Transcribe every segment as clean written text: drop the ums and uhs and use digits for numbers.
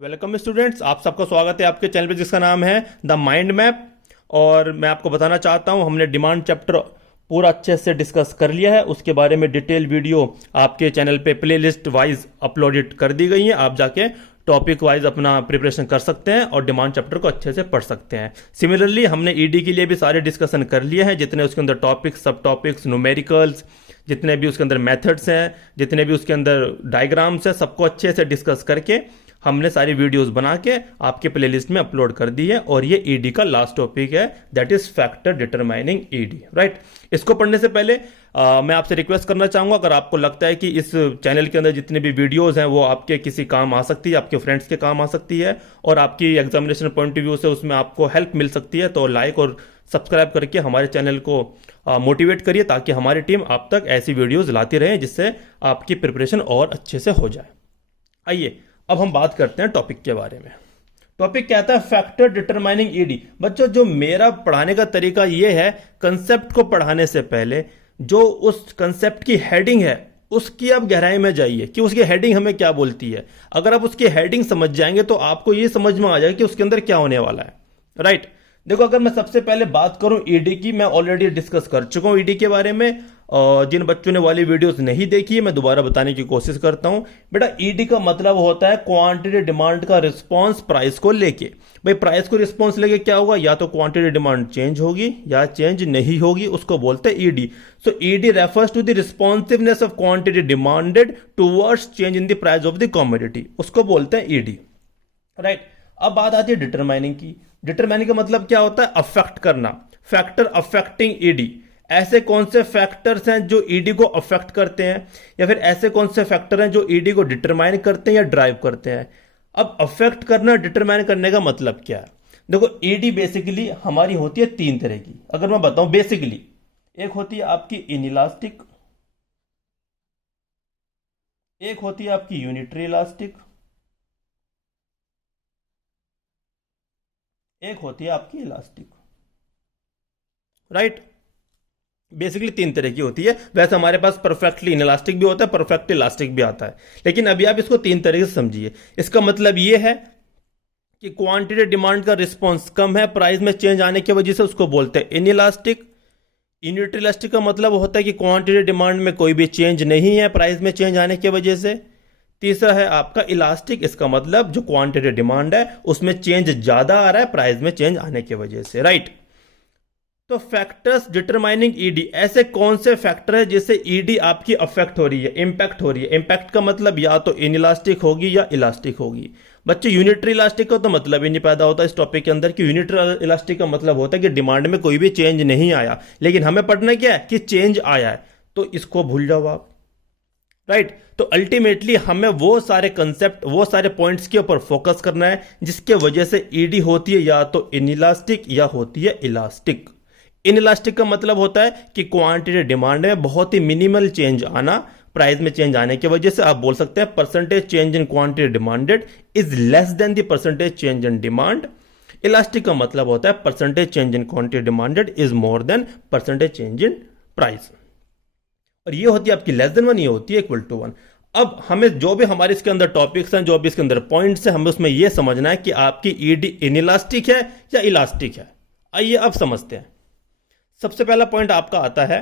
Welcome students, आप सबका स्वागत है आपके चैनल पे जिसका नाम है द माइंड मैप। और मैं आपको बताना चाहता हूं, हमने डिमांड चैप्टर पूरा अच्छे से डिस्कस कर लिया है। उसके बारे में डिटेल वीडियो आपके चैनल पे प्लेलिस्ट वाइज अपलोडेड कर दी गई है। आप जाके टॉपिक वाइज अपना प्रिपरेशन कर सकते हैं और डिमांड चैप्टर को अच्छे से पढ़ सकते हैं। सिमिलरली हमने ईडी के लिए भी सारे डिस्कशन कर लिए हैं, जितने उसके अंदर टॉपिक्स, सब टॉपिक्स, न्यूमेरिकल्स, जितने भी उसके अंदर मेथड्स हैं, जितने भी उसके अंदर डायग्राम्स हैं, सबको अच्छे से डिस्कस करके हमने सारी वीडियोस बना के आपके प्लेलिस्ट में अपलोड कर दी है। और ये ईडी का लास्ट टॉपिक है, that is factor determining ED, right. इसको पढ़ने से पहले मैं आपसे रिक्वेस्ट करना चाहूंगा, अगर आपको लगता है कि इस चैनल के अंदर जितने भी वीडियोस हैं वो आपके किसी काम आ सकती है, आपके फ्रेंड्स के काम आ सकती है और आपकी एग्जामिनेशन पॉइंट ऑफ व्यू से उसमें आपको हेल्प मिल सकती है, तो लाइक और सब्सक्राइब करके हमारे चैनल को मोटिवेट करिए, ताकि हमारी टीम आप तक ऐसी वीडियोज लाती रहे जिससे आपकी प्रिपरेशन और अच्छे से हो जाए। आइए अब हम बात करते हैं टॉपिक के बारे में। टॉपिक कहता है फैक्टर डिटरमाइनिंग ईडी। बच्चों, जो मेरा पढ़ाने का तरीका यह है, कंसेप्ट को पढ़ाने से पहले जो उस कंसेप्ट की हेडिंग है उसकी आप गहराई में जाइए कि उसकी हेडिंग हमें क्या बोलती है। अगर आप उसकी हेडिंग समझ जाएंगे तो आपको यह समझ में आ जाएगा कि उसके अंदर क्या होने वाला है, राइट। देखो, अगर मैं सबसे पहले बात करूं ईडी की, मैं ऑलरेडी डिस्कस कर चुका हूं ईडी के बारे में। और जिन बच्चों ने वाली वीडियोस नहीं देखी है, मैं दोबारा बताने की कोशिश करता हूं। बेटा, ईडी का मतलब होता है क्वांटिटी डिमांड का रिस्पांस प्राइस को लेके। भाई, प्राइस को रिस्पांस लेके क्या होगा, या तो क्वांटिटी डिमांड चेंज होगी या चेंज नहीं होगी, उसको बोलते हैं ED. So ED refers to the responsiveness of quantity demanded towards change in the price of the commodity, उसको बोलते हैं ईडी, राइट। अब बात आती है डिटरमाइनिंग की। डिटरमाइनिंग का मतलब क्या होता है, अफेक्ट करना, फैक्टर अफेक्टिंग ईडी। ऐसे कौन से फैक्टर्स हैं जो ईडी को अफेक्ट करते हैं, या फिर ऐसे कौन से फैक्टर हैं जो ईडी को डिटरमाइन करते हैं या ड्राइव करते हैं। अब अफेक्ट करना, डिटरमाइन करने का मतलब क्या है। देखो, ईडी बेसिकली हमारी होती है तीन तरह की। अगर मैं बताऊं बेसिकली, एक होती है आपकी इनइलास्टिक, एक होती है आपकी यूनिटरी इलास्टिक, एक होती है आपकी इलास्टिक, राइट। बेसिकली तीन तरह की होती है। वैसे हमारे पास परफेक्टली इनइलास्टिक भी होता है, परफेक्ट इलास्टिक भी आता है, लेकिन अभी आप इसको तीन तरीके से समझिए। इसका मतलब यह है कि क्वांटिटी डिमांड का रिस्पांस कम है प्राइस में चेंज आने की वजह से, उसको बोलते हैं इनइलास्टिक। यूनिटरी का मतलब होता है कि क्वांटिटी डिमांड में कोई भी चेंज नहीं है प्राइस में चेंज आने की वजह से। तीसरा है आपका इलास्टिक, इसका मतलब जो क्वांटिटी डिमांड है उसमें चेंज ज्यादा आ रहा है प्राइस में चेंज आने की वजह से, राइट। तो फैक्टर्स डिटरमाइनिंग ईडी, ऐसे कौन से फैक्टर है जिससे ईडी आपकी अफेक्ट हो रही है, इंपैक्ट हो रही है। इंपैक्ट का मतलब या तो इनइलास्टिक होगी या इलास्टिक होगी। बच्चे, यूनिटरी इलास्टिक का तो मतलब ही नहीं पैदा होता इस टॉपिक के अंदर कि यूनिटरी इलास्टिक का मतलब होता है कि डिमांड में कोई भी चेंज नहीं आया, लेकिन हमें पढ़ना क्या है कि चेंज आया है, तो इसको भूल जाओ आप, राइट। तो अल्टीमेटली हमें वो सारे कंसेप्ट, वो सारे पॉइंट्स के ऊपर फोकस करना है जिसके वजह से ईडी होती है या तो इनइलास्टिक या होती है इलास्टिक। इनइलास्टिक का मतलब होता है कि क्वांटिटी डिमांड में बहुत ही मिनिमल चेंज आना, प्राइस में चेंज आने की वजह से आप बोल सकते हैं percentage change in quantity demanded is less than the percentage change in demand. Elastic का मतलब होता है percentage change in quantity demanded is more than percentage change in price. और ये होती है आपकी लेस देन वन, ये होती है इक्वल टू वन। अब हमें जो भी हमारे इसके अंदर टॉपिक्स हैं, जो भी इसके अंदर पॉइंट्स हैं, हमें उसमें यह समझना है कि आपकी ईडी इनइलास्टिक है या इलास्टिक है। आइए अब समझते हैं। सबसे पहला पॉइंट आपका आता है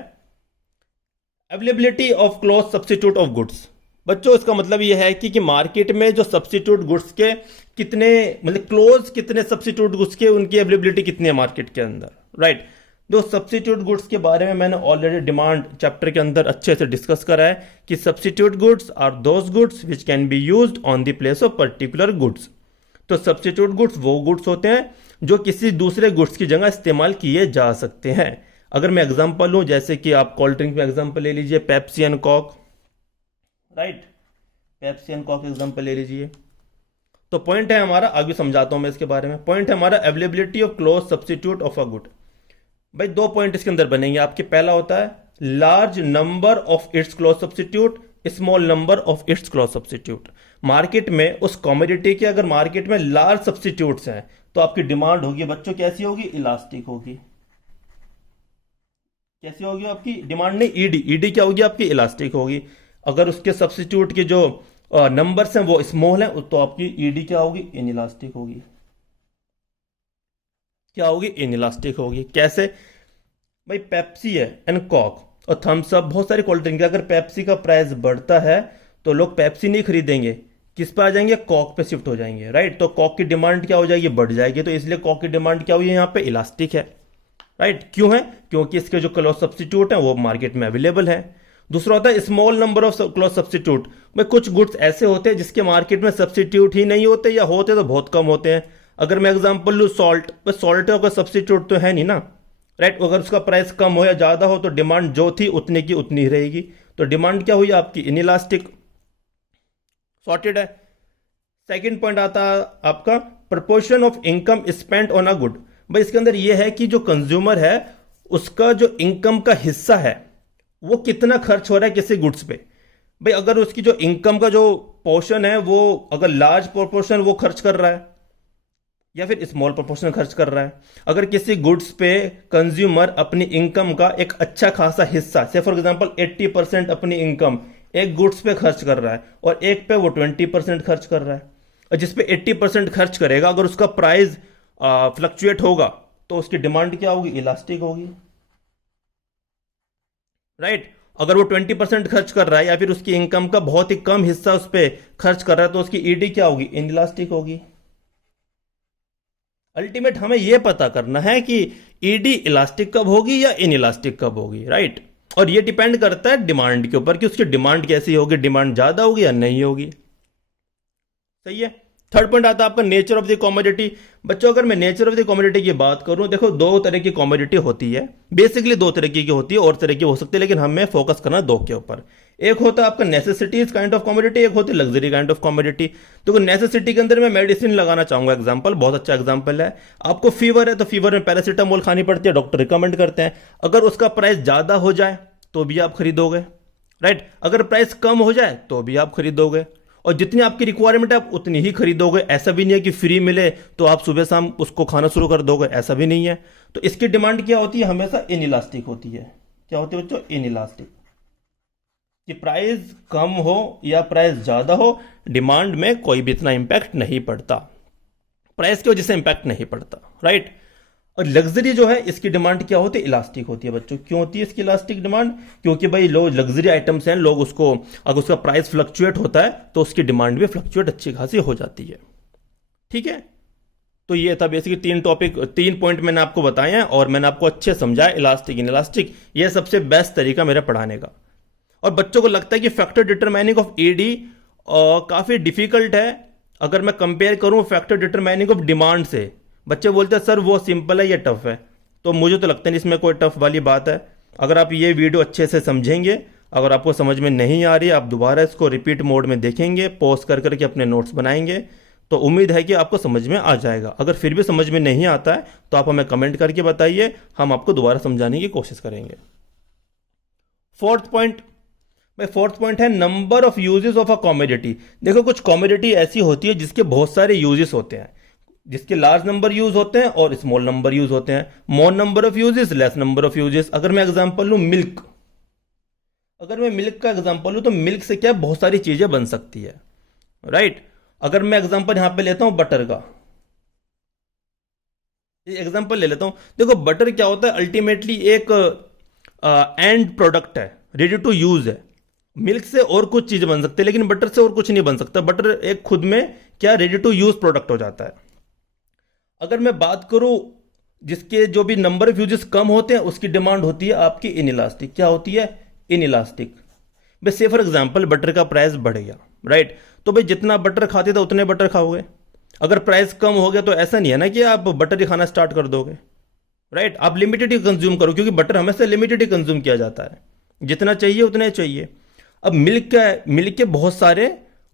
availability of close substitute of goods. बच्चों, इसका मतलब यह है कि मार्केट में जो सब्स्टिट्यूट गुड्स के कितने, मतलब क्लोज कितने सब्स्टिट्यूट गुड्स के, उनकी अवेलेबिलिटी कितनी है मार्केट के अंदर, राइट। जो सब्स्टिट्यूट गुड्स के बारे में मैंने ऑलरेडी डिमांड चैप्टर के अंदर अच्छे से डिस्कस करा है कि substitute goods are those goods which can be used on the place of particular goods. तो सब्स्टिट्यूट गुड्स वो गुड्स होते हैं जो किसी दूसरे गुड्स की जगह इस्तेमाल किए जा सकते हैं। अगर मैं एग्जांपल लूं, जैसे कि आप कोल्ड ड्रिंक में एग्जांपल ले लीजिए, Pepsi and Coke, right. Pepsi and Coke example ले लीजिए। तो पॉइंट है हमारा, आगे समझाता हूं मैं इसके बारे में। पॉइंट है हमारा availability of close substitute of a good. भाई, दो पॉइंट इसके अंदर बनेंगे आपके। पहला होता है large number of its close substitute, small number of its close substitute. Market में उस कमोडिटी के अगर मार्केट में लार्ज सब्स्टिट्यूट्स हैं तो आपकी डिमांड होगी बच्चों कैसी होगी, इलास्टिक होगी। कैसी होगी आपकी डिमांड, नहीं ईडी, ईडी क्या होगी आपकी, इलास्टिक होगी। अगर उसके सब्स्टिट्यूट की जो नंबर्स हैं वो स्मॉल हैं, तो आपकी ईडी क्या होगी, इनइलास्टिक होगी। क्या होगी, इनइलास्टिक होगी। कैसे भाई, पेप्सी है एंड कॉक और थम्स अप, बहुत सारी कोल्ड ड्रिंक है, अगर पेप्सी का प्राइस बढ़ता है तो लोग पेप्सी नहीं खरीदेंगे, किस पे आ जाएंगे, कॉक पे शिफ्ट हो जाएंगे, राइट। तो कॉक की डिमांड क्या हो जाएगी, बढ़ जाएगी, तो इसलिए कॉक की डिमांड क्या हुई है यहाँ पे, इलास्टिक है, राइट। क्यों है, क्योंकि इसके जो क्लोज सब्स्टिट्यूट हैं वो मार्केट में अवेलेबल है। दूसरा होता है small number of close substitute, भाई कुछ गुड्स ऐसे होते हैं जिसके मार्केट में सब्स्टिट्यूट ही नहीं होते, या होते तो बहुत कम होते हैं। अगर मैं एग्जांपल लूँ सॉल्ट, बस सॉल्ट का कोई सब्स्टिट्यूट तो है नहीं ना, राइट। अगर उसका प्राइस कम हो या ज़्यादा हो तो डिमांड जो थी उतने की उतनी ही रहेगी, तो डिमांड क्या हुई आपकी, इनइलास्टिक, सॉर्टेड है। सेकंड पॉइंट आता है आपका proportion of income spent on a good. भाई इसके अंदर यह है कि जो कंज्यूमर है उसका जो इनकम का हिस्सा है वो कितना खर्च हो रहा है किसी गुड्स पे। भाई अगर उसकी जो इनकम का जो पोर्शन है वो अगर लार्ज प्रोपोर्शन वो खर्च कर रहा है या फिर स्मॉल प्रोपोर्शन खर्च कर रहा है, अगर किसी गुड्स पे कंज्यूमर अपनी इनकम का एक अच्छा खासा हिस्सा, से फॉर एग्जांपल 80% अपनी इनकम एक गुड्स पे खर्च कर रहा है और एक पे वो 20% खर्च कर रहा है, और जिस पे 80% खर्च करेगा अगर उसका प्राइस फ्लक्चुएट होगा तो उसकी डिमांड क्या होगी, इलास्टिक होगी, राइट। अगर वो 20% खर्च कर रहा है या फिर उसकी इनकम का बहुत ही कम हिस्सा उस पर खर्च कर रहा है तो उसकी ईडी क्या होगी, इनइलास्टिक होगी। अल्टीमेट हमें यह पता करना है कि ईडी इलास्टिक कब होगी या इनइलास्टिक कब होगी, राइट। और ये डिपेंड करता है डिमांड के ऊपर कि उसकी डिमांड कैसी होगी, डिमांड ज्यादा होगी या नहीं होगी, सही है। थर्ड पॉइंट आता है आपका नेचर ऑफ द कॉमोडिटी। बच्चों अगर मैं नेचर ऑफ द कॉमोडिटी की बात करूं, देखो दो तरह की कॉमोडिटी होती है, बेसिकली दो तरह की होती है, और तरह की हो सकती है लेकिन हमें फोकस करना दो के ऊपर। एक होता है आपका नेसेसिटीज काइंड ऑफ कॉमोडिटी, एक होती है लग्जरी काइंड ऑफ कॉमोडिटी। तो नेसेसिटी के अंदर मैं मेडिसिन लगाना चाहूंगा, एग्जांपल बहुत अच्छा एग्जांपल है, आपको फीवर है तो फीवर में पैरासीटामोल खानी पड़ती है, डॉक्टर रिकमेंड करते हैं। अगर उसका प्राइस ज्यादा हो जाए तो भी आप खरीदोगे, राइट। अगर प्राइस कम हो जाए तो भी आप खरीदोगे, और जितनी आपकी रिक्वायरमेंट है आप उतनी ही खरीदोगे। ऐसा भी नहीं है कि फ्री मिले तो आप सुबह शाम उसको खाना शुरू कर दोगे, ऐसा भी नहीं है। तो इसकी डिमांड क्या होती है, हमेशा इनइलास्टिक होती है। क्या होती है बच्चों, इनइलास्टिक। कि प्राइस कम हो या प्राइस ज्यादा हो, डिमांड में कोई भी इतना इंपैक्ट नहीं पड़ता, प्राइस की वजह से इंपैक्ट नहीं पड़ता, राइट। और लग्जरी जो है इसकी डिमांड क्या होती है, इलास्टिक होती है बच्चों। क्यों होती है इसकी इलास्टिक डिमांड, क्योंकि भाई लोग लग्जरी आइटम्स हैं, लोग उसको अगर उसका प्राइस फ्लक्चुएट होता है तो उसकी डिमांड भी फ्लक्चुएट अच्छी खासी हो जाती है, ठीक है। तो ये था बेसिकली तीन टॉपिक, तीन पॉइंट मैंने आपको बताए हैं और मैंने आपको अच्छे समझाया, इलास्टिक इनइलास्टिक। ये सबसे बेस्ट तरीका मेरा पढ़ाने का। और बच्चों को लगता है कि फैक्टर डिटरमाइनिंग ऑफ ईडी काफी डिफिकल्ट है अगर मैं कंपेयर करूं फैक्टर डिटरमाइनिंग ऑफ डिमांड से। बच्चे बोलते हैं सर वो सिंपल है, ये टफ है, तो मुझे तो लगता नहीं इसमें कोई टफ वाली बात है। अगर आप ये वीडियो अच्छे से समझेंगे, अगर आपको समझ में नहीं आ रही, आप दोबारा इसको रिपीट मोड में देखेंगे, पॉज कर करके अपने नोट्स बनाएंगे, तो उम्मीद है कि आपको समझ में आ जाएगा। अगर फिर भी समझ में नहीं आता है तो आप हमें कमेंट करके बताइए, हम आपको दोबारा समझाने की कोशिश करेंगे। फोर्थ पॉइंट, भाई फोर्थ पॉइंट है number of uses of a commodity. देखो कुछ कॉमोडिटी ऐसी होती है जिसके बहुत सारे यूजेस होते हैं, जिसके लार्ज नंबर यूज होते हैं और स्मॉल नंबर यूज होते हैं, मोर number of uses, less number of uses. अगर मैं एग्जांपल लूं मिल्क, अगर मैं मिल्क का एग्जांपल लूं तो मिल्क से क्या बहुत सारी चीजें बन सकती है, राइट। अगर मैं एग्जांपल यहां पे लेता हूं बटर का, एग्जांपल ले लेता हूं, देखो बटर क्या होता है, अल्टीमेटली एक एंड प्रोडक्ट है, रेडी टू यूज है। मिल्क से और कुछ चीज बन सकती है लेकिन बटर से और कुछ नहीं बन सकता। बटर एक खुद में क्या रेडी टू यूज प्रोडक्ट हो जाता है। अगर मैं बात करूं जिसके जो भी नंबर ऑफ यूजेस कम होते हैं उसकी डिमांड होती है आपकी इनइलास्टिक। क्या होती है, इनइलास्टिक। भाई से फॉर एग्जांपल बटर का प्राइस बढ़ गया, राइट, तो भाई जितना बटर खाते थे उतने बटर खाओगे। अगर प्राइस कम हो गया तो ऐसा नहीं है ना कि आप बटर ही खाना स्टार्ट कर दोगे, राइट। आप लिमिटेड ही कंज्यूम करो, क्योंकि बटर हमेशा लिमिटेड ही कंज्यूम किया जाता है, जितना चाहिए उतना ही चाहिए। अब मिल्क के बहुत सारे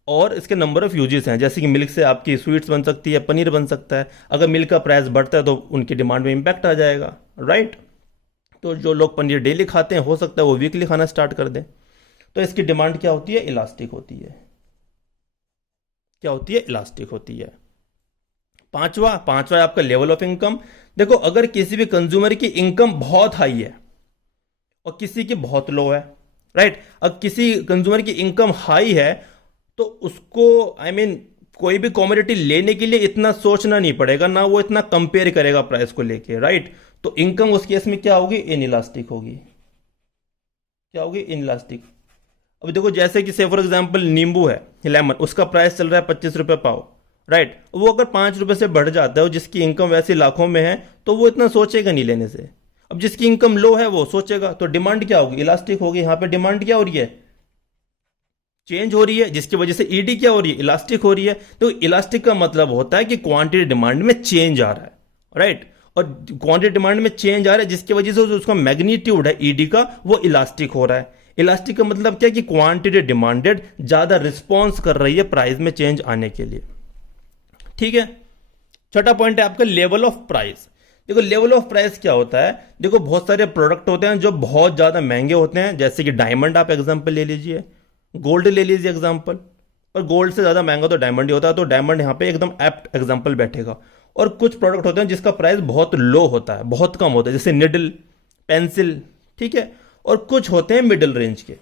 और इसके नंबर ऑफ यूजेस हैं, जैसे कि मिल्क से आपकी स्वीट्स बन सकती है, पनीर बन सकता है। अगर मिल्क का प्राइस बढ़ता है तो उनकी डिमांड में इंपैक्ट आ जाएगा, राइट। तो जो लोग पनीर डेली खाते हैं हो सकता है वो वीकली खाना स्टार्ट कर दें, तो इसकी डिमांड क्या होती है, इलास्टिक होती है। क्या होती है, इलास्टिक होती है। पांचवा है आपका लेवल ऑफ इनकम। देखो अगर किसी भी कंज्यूमर की इनकम बहुत हाई है और किसी की बहुत लो है, राइट। अब किसी कंज्यूमर की इनकम हाई है तो उसको कोई भी कमोडिटी लेने के लिए इतना सोचना नहीं पड़ेगा, ना वो इतना कंपेयर करेगा प्राइस को लेके, राइट। तो इनकम उस केस में क्या होगी, इनइलास्टिक होगी। क्या होगी, इनइलास्टिक। अब देखो जैसे कि से फॉर एग्जांपल नींबू है, लेमन, उसका प्राइस चल रहा है 25 रुपए पाव, राइट। वो अगर 5 रुपए से बढ़ जाता है, जिसकी इनकम वैसे लाखों में है, तो वो इतना सोचेगा नहीं लेने से। अब जिसकी इनकम लो है वो सोचेगा, तो डिमांड क्या होगी, इलास्टिक होगी। यहां पे डिमांड क्या हो रही है, चेंज हो रही है, जिसकी वजह से ईडी क्या हो रही है, इलास्टिक हो रही है। तो इलास्टिक का मतलब होता है कि क्वांटिटी डिमांड में चेंज आ रहा है, राइट। और क्वांटिटी डिमांड में चेंज आ रहा है, जिसकी वजह से उसका मैग्नीट्यूड है ईडी का, वो इलास्टिक हो रहा है। इलास्टिक का मतलब क्या है कि क्वांटिटी डिमांडेड ज्यादा रिस्पॉन्स कर रही है प्राइस में चेंज आने के लिए, ठीक है। छठा पॉइंट है आपका लेवल ऑफ प्राइस। देखो लेवल ऑफ प्राइस क्या होता है, देखो बहुत सारे प्रोडक्ट होते हैं जो बहुत ज्यादा महंगे होते हैं, जैसे कि डायमंड आप एग्जांपल ले लीजिए, गोल्ड ले लीजिए एग्जांपल, पर गोल्ड से ज्यादा महंगा तो डायमंड ही होता है, तो डायमंड यहां पे एकदम एप्ट एग्जांपल बैठेगा। और कुछ प्रोडक्ट होते हैं जिसका प्राइस बहुत लो होता है, बहुत कम होता है, जैसे निडल, पेंसिल, ठीक है। और कुछ होते हैं मिडिल रेंज के।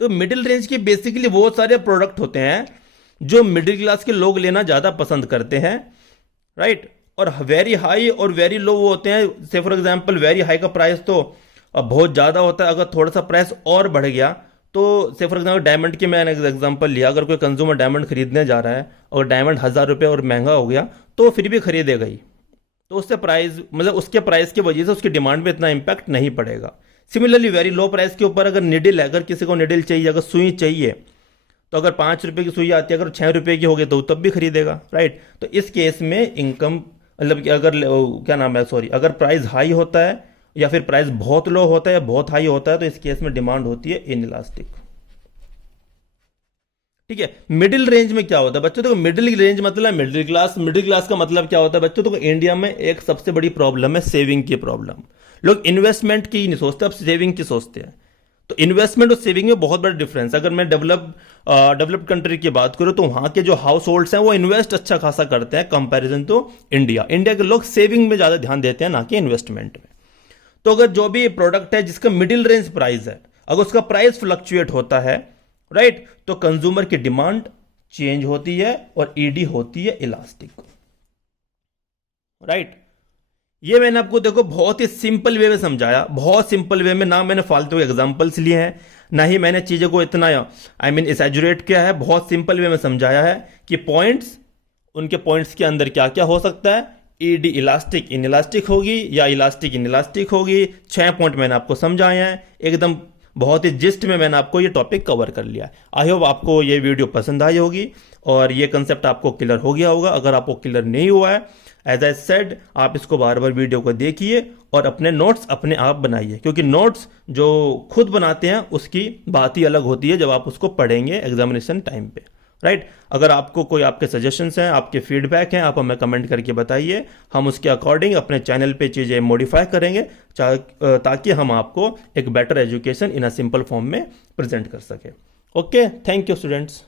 तो मिडिल रेंज के बेसिकली वो सारे प्रोडक्ट होते हैं जो मिडिल क्लास के लोग लेना ज्यादा पसंद करते हैं, राइट। और वेरी हाई और वेरी लो वो होते हैं, से फॉर एग्जांपल वेरी हाई का प्राइस तो बहुत ज्यादा होता है, अगर थोड़ा सा प्राइस और बढ़ गया तो से फॉर एग्जांपल डायमंड की मैंने एग्जांपल लिया, अगर कोई कंज्यूमर डायमंड खरीदने जा रहा है और डायमंड 1000 रुपये और महंगा हो गया, तो फिर भी खरीदेगा ही, तो उससे प्राइस मतलब उसके प्राइस की वजह से उसकी डिमांड पे इतना इंपैक्ट नहीं पड़ेगा। सिमिलरली वेरी लो प्राइस के ऊपर अगर निडिल है, अगर किसी को निडिल चाहिए, अगर सुई चाहिए, तो अगर 5 रुपए की सुई आती है, अगर 6 रुपए की होगी तो तब भी खरीदेगा, राइट। तो इस केस में इनकम मतलब कि अगर क्या नाम है, सॉरी, अगर प्राइस हाई होता है या फिर प्राइस बहुत लो होता है या बहुत हाई होता है, तो इस केस में डिमांड होती है इनइलास्टिक, ठीक है। मिडिल रेंज में क्या होता है बच्चों, देखो मिडिल रेंज मतलब मिडिल क्लास। मिडिल क्लास का मतलब क्या होता है बच्चों, देखो इंडिया में एक सबसे बड़ी प्रॉब्लम है सेविंग की प्रॉब्लम। लोग इन्वेस्टमेंट की नहीं सोचते, अब सेविंग की सोचते हैं। तो इन्वेस्टमेंट और सेविंग में बहुत बड़ा डिफरेंस। अगर मैं डेवलप्ड कंट्री की बात करूं, तो वहां के जो हाउस होल्ड्स हैं वो इन्वेस्ट अच्छा खासा करते हैं कंपैरिजन टू इंडिया। इंडिया के लोग सेविंग में ज्यादा ध्यान देते हैं, ना कि इन्वेस्टमेंट में। तो अगर जो भी प्रोडक्ट है जिसका मिडिल रेंज प्राइस है, अगर उसका प्राइस फ्लक्चुएट होता है, राइट, तो कंज्यूमर की डिमांड चेंज होती है और ईडी होती है इलास्टिक, राइट। ये मैंने आपको देखो बहुत ही सिंपल वे में समझाया, बहुत सिंपल वे में, ना मैंने फालतू एग्जांपल्स लिए हैं, ना ही मैंने चीजों को इतना एक्सैजुरेट किया है। बहुत सिंपल वे में समझाया है कि पॉइंट्स, उनके पॉइंट्स के अंदर क्या क्या हो सकता है, ईडी इलास्टिक इनइलास्टिक होगी या इलास्टिक इनइलास्टिक होगी। 6 पॉइंट मैंने आपको समझाए हैं, एकदम बहुत ही जिस्ट में मैंने आपको ये टॉपिक कवर कर लिया। आई होप आपको ये वीडियो पसंद आई होगी और ये कंसेप्ट आपको क्लियर हो गया होगा। अगर आपको क्लियर नहीं हुआ है, एज आई सेड, आप इसको बार बार वीडियो को देखिए और अपने नोट्स अपने आप बनाइए, क्योंकि नोट्स जो खुद बनाते हैं उसकी बात ही अलग होती है जब आप उसको पढ़ेंगे एग्जामिनेशन टाइम पे, राइट। अगर आपको कोई आपके सजेशंस हैं, आपके फीडबैक हैं, आप हमें कमेंट करके बताइए, हम उसके अकॉर्डिंग अपने चैनल पे चीज़ें मॉडिफाई करेंगे, ताकि हम आपको एक better education in a simple form में प्रेजेंट कर सके। Okay, thank you students.